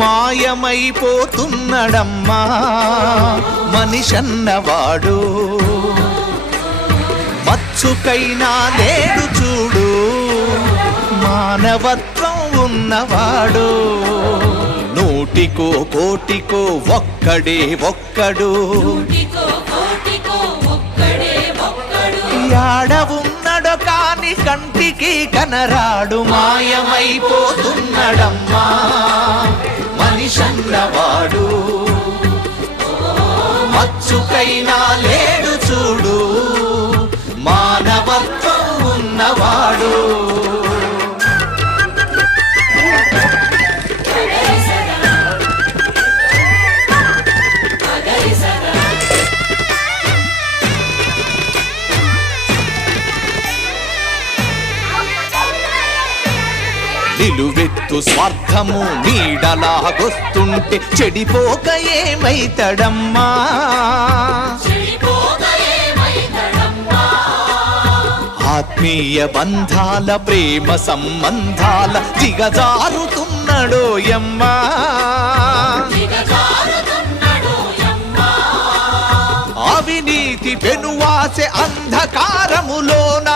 మాయమైపోతున్నడమ్మా మనిషన్నవాడు. మచ్చుకైనా లేడు చూడు మానవత్వం ఉన్నవాడు. నూటికో కోటికో ఒక్కడే ఒక్కడు, యాడ ఉన్నడో కాని కంటికి కనరాడు. మాయమైపోతున్నడమ్మా మనిషన్నవాడు. మచ్చుకైనా లేడు చూడు మానవత్వం ఉన్నవాడు. నిలువెత్తు స్వార్థము నీడలాగొస్తుంటే చెడిపోక ఏమైతడమ్మా. ఆత్మీయ బంధాల ప్రేమ సంబంధాల దిగజారుతున్నడోయమ్మా. అవినీతి పెనువాసె అంధకారములోన